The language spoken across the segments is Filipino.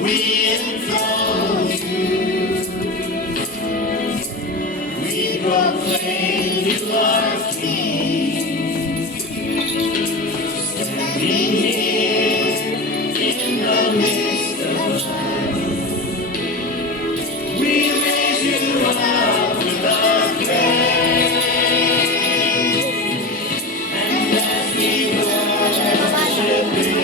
We enthrone you. We proclaim you are King. Standing here in the midst of us. We raise you up with our praise. And as we worship you.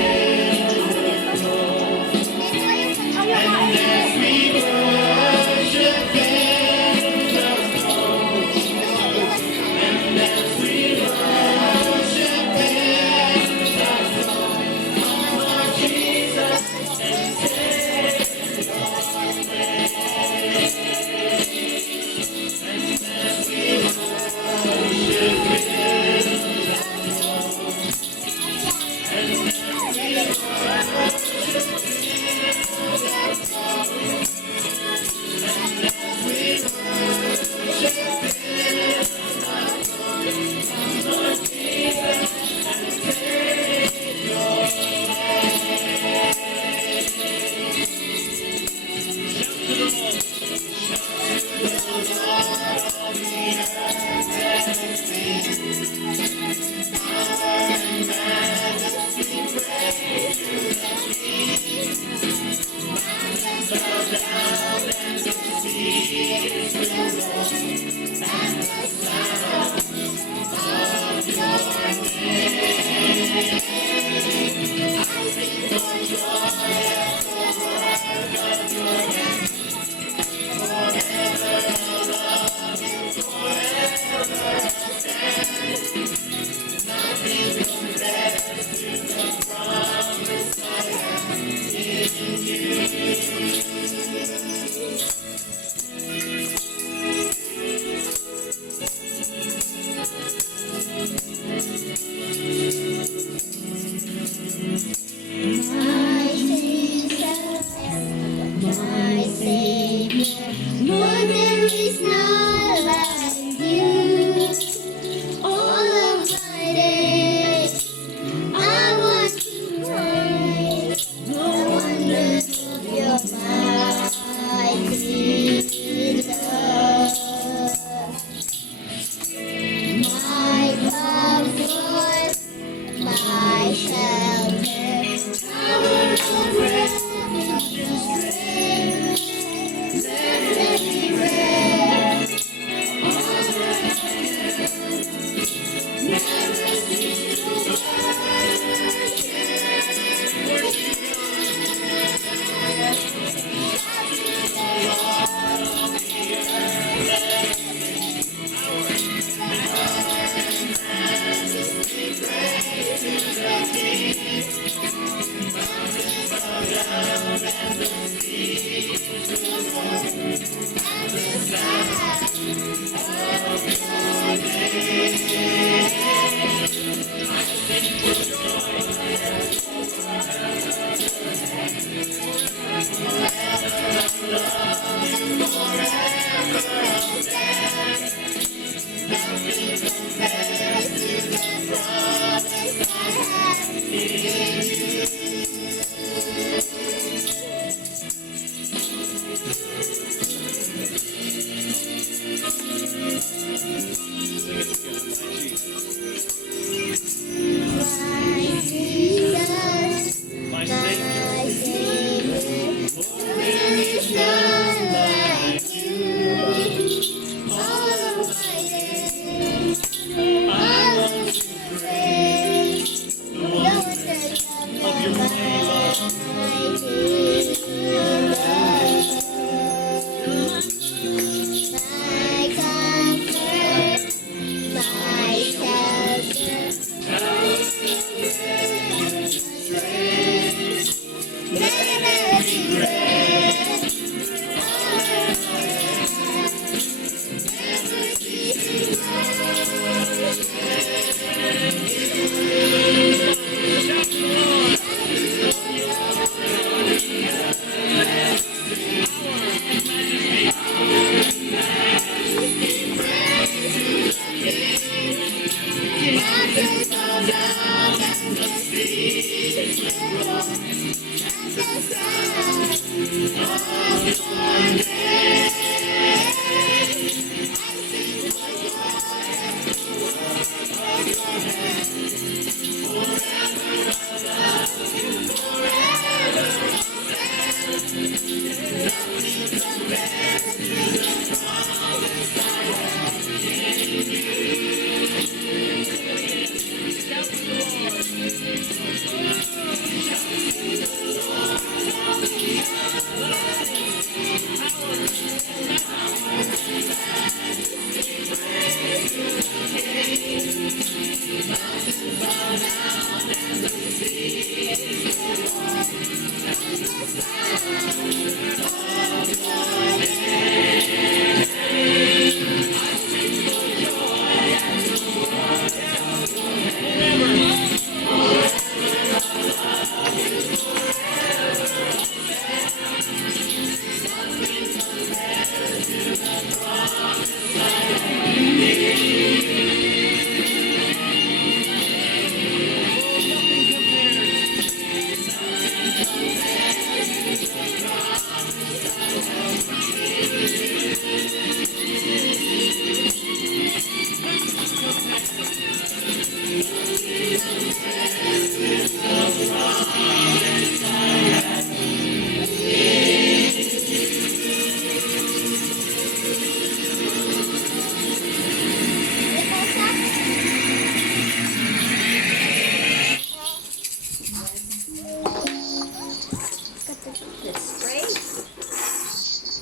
Let's pray.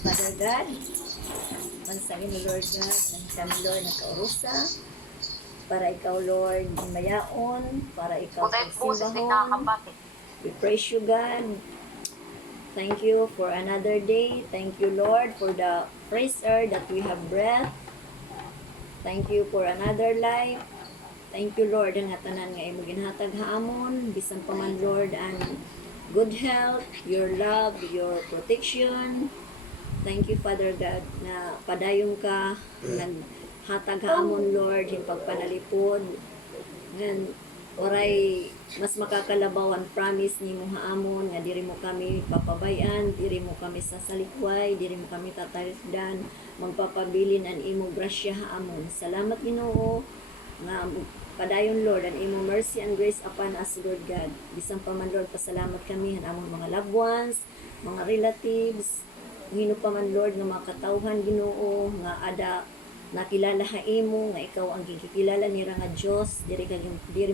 Father God, mansangin mo Lord God, ang kami Lord nagkaurusa, para ikaw Lord mayaon, para ikaw pagsimbahon. We praise you God. Thank you for another day. Thank you Lord for the fresh air that we have breath. Thank you for another life. Thank you Lord ang tanan nga imo ginhatag haamon, bisan pa man Lord ang good health, your love, your protection. Thank you Father God na padayon ka naghatag haamon Lord yung pagpanalipod. And oray mas makakalabaw ang promise ni mo haamon nga diri mo kami papabayan, diri mo kami sasalikway, diri mo kami tatalisdan, magpapabilin ang imo grasya haamon. Salamat Ginoo nga padayon Lord ang imo mercy and grace upon us Lord God. Bisan pa man Lord pasalamat kami ang among mga loved ones, mga relatives, hino pa man Lord nga mga katawhan Ginoo nga ada nakilala ha imo nga ikaw ang gikilala nira nga Dios, diri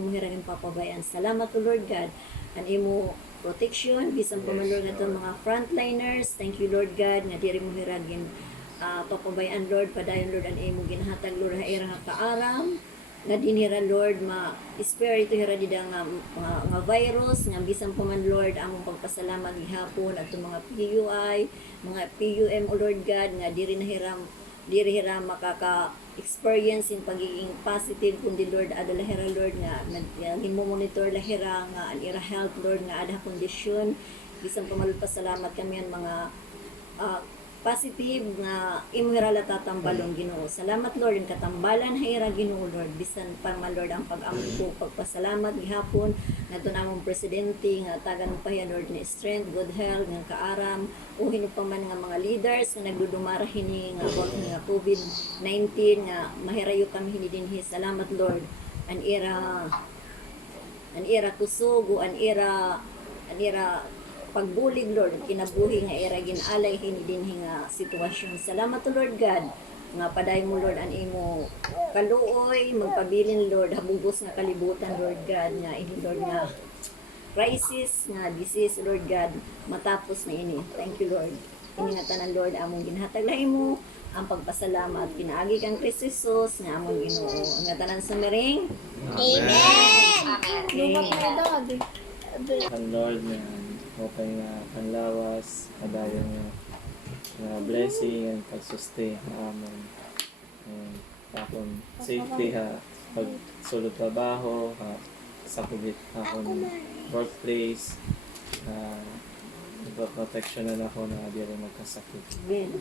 mo hiragin papabayan. Salamat to Lord God ang imo protection bisan pa man Lord nga itong mga frontliners. Thank you Lord God nga diri mo hiragin papabayan Lord, padayon Lord ang imo ginhatag Lord ha ira nga kaaram nga dinira Lord espiritu hira dida nga virus nga bisan pa man Lord among pagpasalamat gihapon at mga PUI, mga PUM o Lord God nga diri hira makaka-experience in pagiging positive kundi Lord adala hira Lord nga mo monitor lahira nga ira health Lord nga ada kondisyon bisan pa man pasalamat kami ang mga positive nga imo hira tatambalon Ginoo. Salamat Lord ang katambalan hira Ginoo Lord bisan pa man Lord ang pag-amon ko pagpasalamat gihapon ngadto namong presidente nga tagan pa yan Lord ni strength, good health nga kaaram o pa man nga mga leaders nga nagdudumara hini nga about nga COVID-19 nga mahirayo kami hini dinhi. Salamat Lord an ira kusog o an ira pagbulig Lord kinabuhi nga era ginalay hini dinhi nga sitwasyon. Salamat to Lord God nga paday mo Lord an imo kaluoy magpabilin Lord habugos nga kalibutan Lord God nga ini Lord nga crisis nga disease Lord God matapos na ini. Thank you Lord. Ini nga tanan Lord among ginhatag la imo ang pagpasalamat pinaagi kang Kristo Jesus nga among Ginoo. Ang nga tanan sumiring. Amen. Ang Lord na open nga panlawas, padayon nga blessing and pagsustain amon. And akong safety ha, pag sulod trabaho, sa kubit akong workplace, protection na ako na di rin magkasakit. Amen.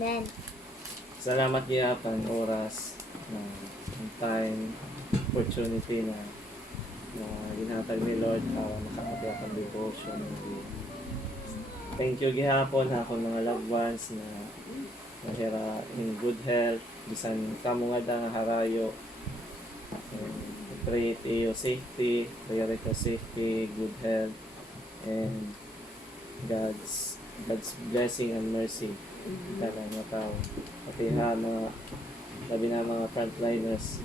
And salamat giyapan oras na time, opportunity na ginhatag ni Lord para makakabiyak ang devotion. thank you gihapon ako mga loved ones na nahira in good health, bisan kamo nga da harayo. Pray iyo safety, prayer ko safety, good health, and God's blessing and mercy kada mga tao. Pati ha mga labi na mga frontliners,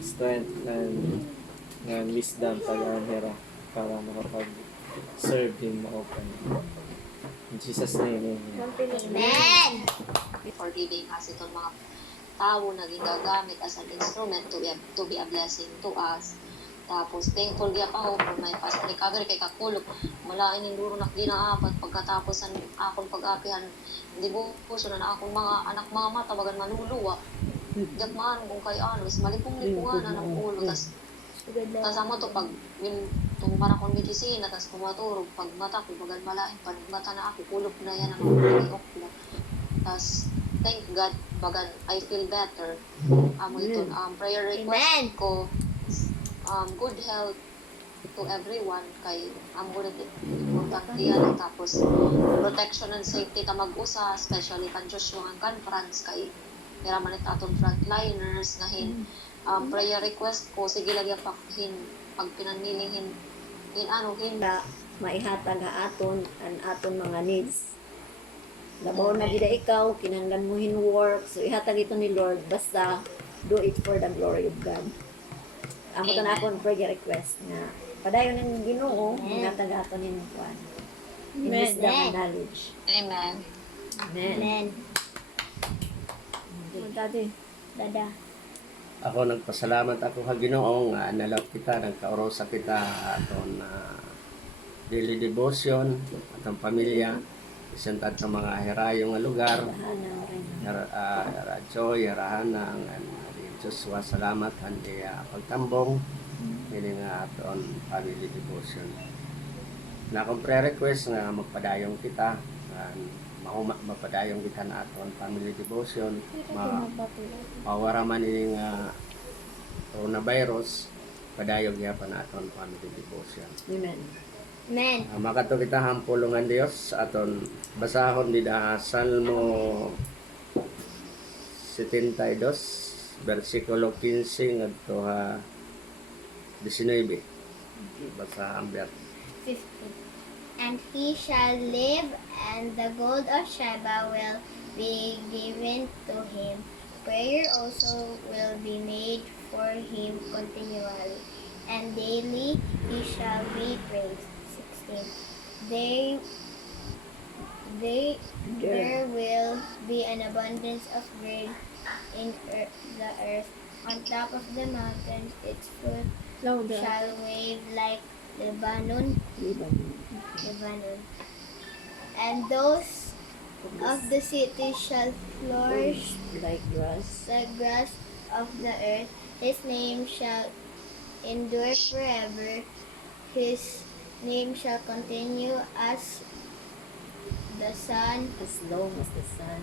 strength and wisdom pala hera para makapag-serve din ma-open. In Jesus' name, amen. Amen. Forgiving us itong mga tao na ginagamit as an instrument to be a blessing to us. Tapos thankful gyud pa ako for my fast recovery kay kakulog malain ning duro na ginaapat pagkatapos ang akong pag-apihan hindi mo puso na akong mga anak mama tawagan maluluwa. Dak man kung kay ano is malipong-lipungan na ng ulo tas amo to pag yung tong para kong medisina tas kumaturog pag mata ko bagal malain pag mata na ako kulog na yan ang mga tas thank God bagan I feel better. Amo ito prayer request ko good health to everyone kay amo rin importante yan tapos protection and safety ta mag-usa especially kan Joshua ang conference kay pera man atong frontliners na prayer request ko sige lagi pakhin pag pinanilinghin Na maihatag nga aton ang aton mga needs. Labaw na gida ikaw, kinahanglan mo work, so ihatag ito ni Lord, basta do it for the glory of God. Amo to na akong prayer request nga padayon ng Ginoo, ihatag aton ni Juan. In wisdom and knowledge. Amen. Amen. Dada. Dada. Ako nagpasalamat ako sa Ginoo nga nalap kita, nagkaorosa kita aton daily devotion atong pamilya isang tat ng mga herayo nga lugar Radyo, Yarahanang Joshua, salamat handi pagtambong ini nga aton family devotion na akong pre-request nga magpadayong kita mapadayong kita na aton family devotion mawara man ini nga coronavirus padayong gyapon aton family devotion. Amen. Amen. Makato kita hampulungan Dios aton basahon dida Salmo 72 versikulo 15 ngadto 19 basa ang 15. And he shall live, and the gold of Sheba will be given to him. Prayer also will be made for him continually, and daily he shall be praised. 16. There will be an abundance of grain in the earth. On top of the mountains, its fruit shall wave like Lebanon. And those of the city shall flourish Like grass. the grass of the earth. His name shall endure forever. His name shall continue as the sun, As long as the sun.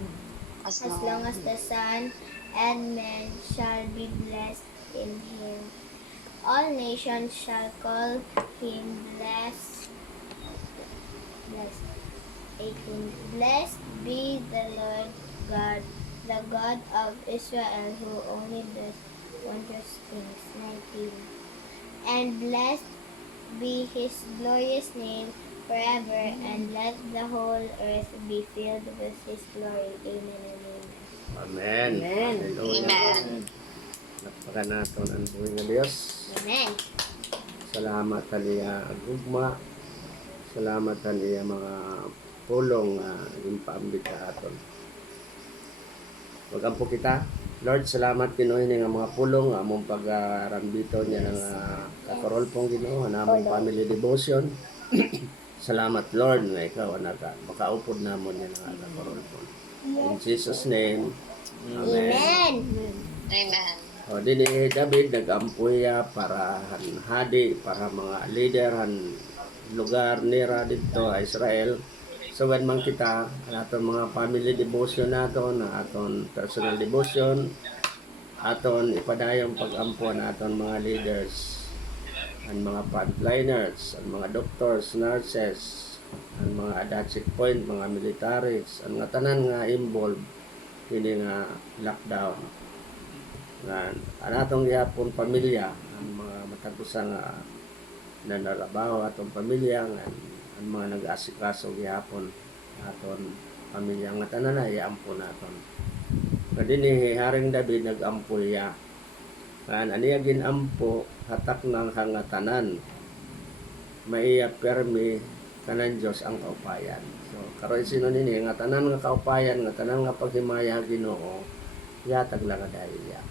as long as the sun, and men shall be blessed in him. All nations shall call him blessed. 18. Blessed be the Lord God, the God of Israel, who only does wondrous things. 19. And blessed be his glorious name forever, and let the whole earth be filled with his glory. Amen and amen. Amen. Amen. Hallelujah. Amen. Napaka naton ang buhay nga Dios. Amen. Salamat taniya gugma. Salamat taniya mga pulong yung paambit sa aton. Magampo kita. Lord, salamat Ginoo ini nga mga pulong among pagrambito niya ng kakarol pong Ginoo na among family devotion. Salamat Lord nga ikaw makaupod namon niya ng kakarol pong. In Jesus name. Amen. Amen. Amen. O dini David nagampuy para hadi para mga leader lugar nira dito sa Israel. So when man kita aton mga family devotion naton, aton personal devotion, aton ipadayong pag-ampuan aton mga leaders ang mga frontliners, ang mga doctors, nurses, ang mga ada checkpoint, mga militaries, ang nga tanan nga involved kini nga lockdown. Nga anatong gihapon pamilya, ang mga matagusa nga nanarabaho atong pamilya, nga ang mga nag-asikaso gihapon aton pamilya nga tanan na iampo naton. Kadini Haring David nag-ampo ya. Kan aniya ginampo hatak ng hangatanan. Maiya permi kanan Dios ang kaupayan. So karon sino nini nga tanan nga kaupayan, nga tanan nga paghimaya Ginoo, yatag lang dahil ya.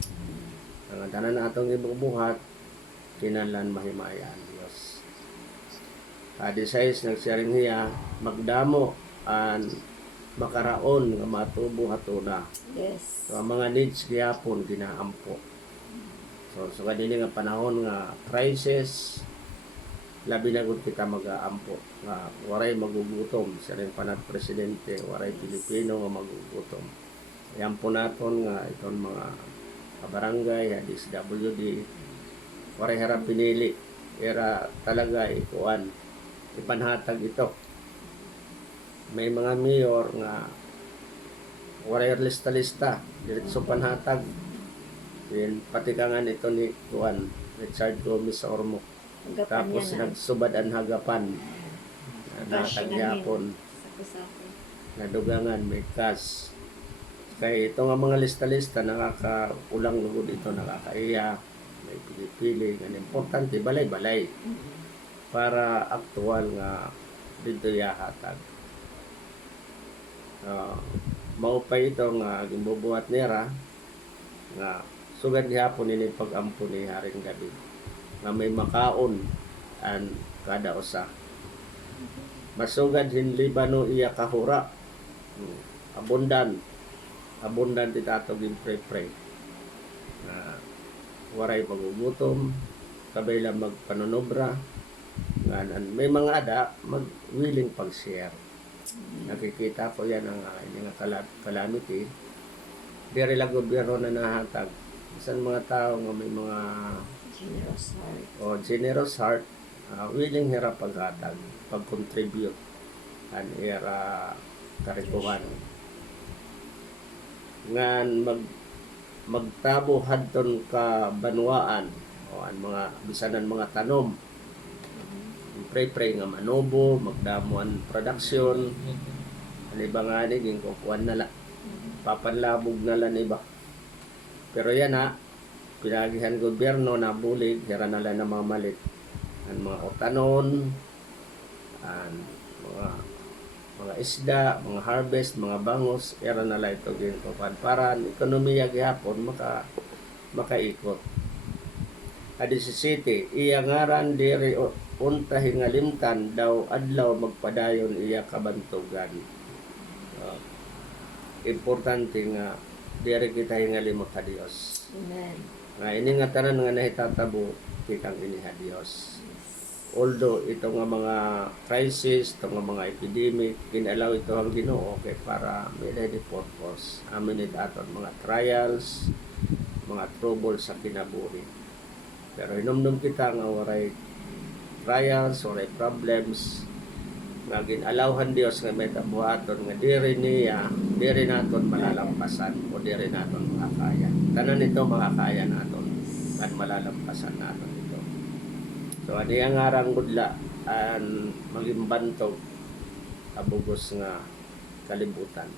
Ang tanan atong ibubuhat kinahanglan mahimaya ang Dios. Adi sais nagsiring niya magdamo an makaraon nga matubo hatuna. Yes. So ang mga needs gihapon ginaampo. So kadini nga panahon nga crisis, labi na gud kita mag-aampo nga waray magugutom sa ring panat presidente, waray Pilipino nga magugutom. Iampo naton nga iton mga kabarangay, DSWD, waray harap pinili, era talaga ikuan, ipanhatag ito. May mga mayor nga waray lista-lista, diretso panhatag. Then patikangan ito ni Juan Richard Gomez sa Ormoc. Hagapan Tapos yan, nagsubad ang hagapan na tagyapon, Sako-sako. nadugangan, may cash. Kaya ito nga mga lista-lista, nakakaulang lugod ito, nakakaiya, may pili-pili, nga importante, balay-balay, para aktual nga dito yahatag. Maupay ito nga gimbubuhat nira, nga sugad gihapon ini pag-ampo ni Haring David, nga may makaon an kada usa. Masugad hin Libano iya kahura. Abundan itato gin pre-pre. Waray pagugutom, kabay lang magpanonobra. Nganan may mga ada mag-willing pag-share. Nakikita ko yan ang nga calamity. Diri lang gobyerno na nahatag. Isang mga tao nga may mga Generous heart. generous heart, willing hirap paghatag, pag-contribute an era karikuhan. Ngan magtabo hadton ka banwaan o an mga bisanan mga tanom. Pray nga manobo, magdamuan production. Ano iba nga ni ging kukuan na la. Papanlabog na lang iba. Pero yan pinagihan gobyerno na bulig, hira na lang na mga malit. Ang mga otanon, ang mga isda, mga harvest, mga bangos, hira na lang ito ginkupan. Para ang ekonomiya gihapon makaikot. Adi si City, iya ngaran diri unta hingalimtan daw adlaw magpadayon iya kabantugan. Importante nga diri kita hingalimot sa Dios. Amen. Nga ini nga tanan nga nahitatabo kitang ini sa Dios. Although ito nga mga crisis, ito nga mga epidemic, ginalaw ito ang Ginoo okay para may purpose. Amin ito aton mga trials, mga trouble sa kinabuhi. Pero hinumdum kita nga waray trials, waray problems, nga ginalawhan Dios nga may tabuhaton nga diri naton malalampasan o diri naton makakaya. Tanan nito makakaya naton at malalampasan naton ito. So adi ang arang gudla an magimbantog abugos nga kalibutan.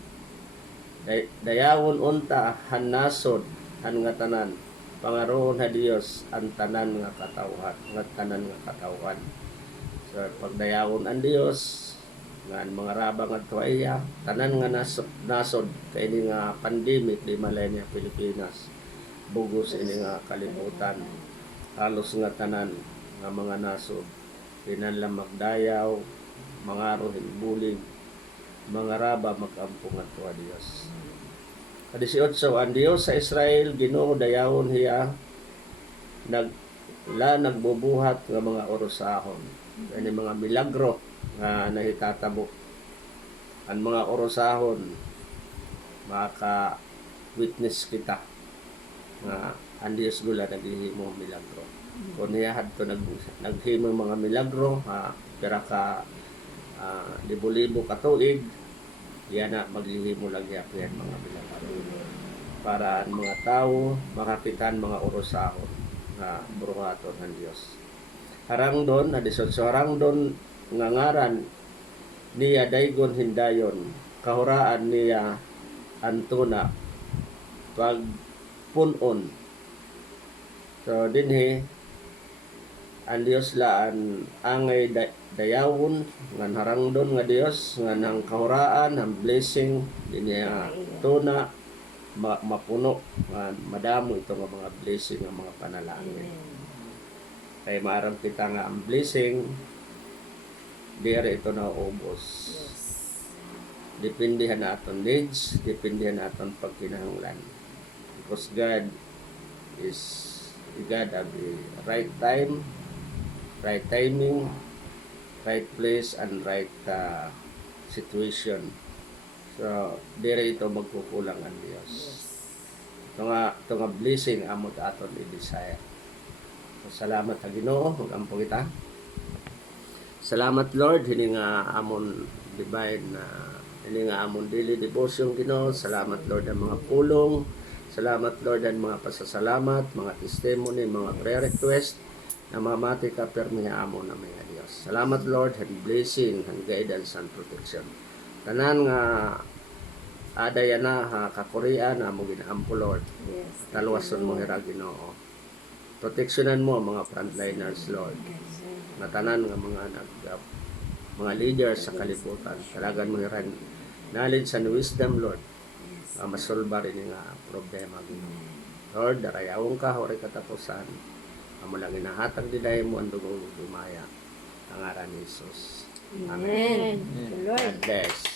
Dayawon unta han nasod han nga tanan pangaroon ha Dios ang tanan nga katawhan. So pagdayawon ang Dios nga mga rabang at tuwaya, tanan nga nasod kay ini nga pandemic di malaya Pilipinas, bugos ini nga kalibutan, halos nga tanan nga mga nasod, kinahanglan magdayaw, mangaro bulig, mga raba mag-ampong at tuwa Dios. 18 ang Dios sa Israel Ginoo dayawon hiya nagbubuhat nga mga orosahon. Kani mga milagro nga nahitatabo. Ang mga orosahon maka-witness kita nga ang Dios gula naghihimo milagro. Kung niya hadto naghimo mga milagro, pira ka libo-libo ka tuig, diyan na maghihimo lang yan mga milagro. Para ang mga tao makapitan mga orosahon nga buruhaton ng Dios. Harangdon, adisod so harangdon nga ngaran niya daygon hindayon, kahuraan niya antuna pagpunon. So dinhi ang Dios laan angay dayawon ngan harangdon nga Dios nga nang kahuraan ang blessing dinya tuna mapuno nga madamo ito nga mga blessing nga mga panalangin. Kay maaram kita nga ang blessing dire ito na ubos. Dependihan na aton needs, dependihan na aton pagkinahanglan. Because God is God at the right time, right timing, right place, and right situation. So, dire ito magkukulang ang Diyos. Ito nga blessing amot aton i-desire. So, salamat sa Ginoo, magampo kita. Salamat Lord, hindi nga amon divine na hindi nga amon daily devotion Ginoo. Salamat Lord ang mga pulong. Salamat Lord ang mga pasasalamat, mga testimony, mga prayer request na mamati ka permi amon na mga Dios. Salamat Lord and blessing and guidance and protection. Tanan nga adaya na kakurian na mo ginaampo Lord. Talwason mo hira Ginoo. Proteksyonan mo mga frontliners Lord. Natanan nga mga leaders sa kalibutan. Talagan mo hira knowledge and wisdom Lord. Masolba rin nga problema Ginoo. Lord, darayawon ka hori katapusan. Amo lang ginahatag diday mo ang dugong dumaya. Ang ngaran ni Jesus. Amen. Amen. Lord. God bless.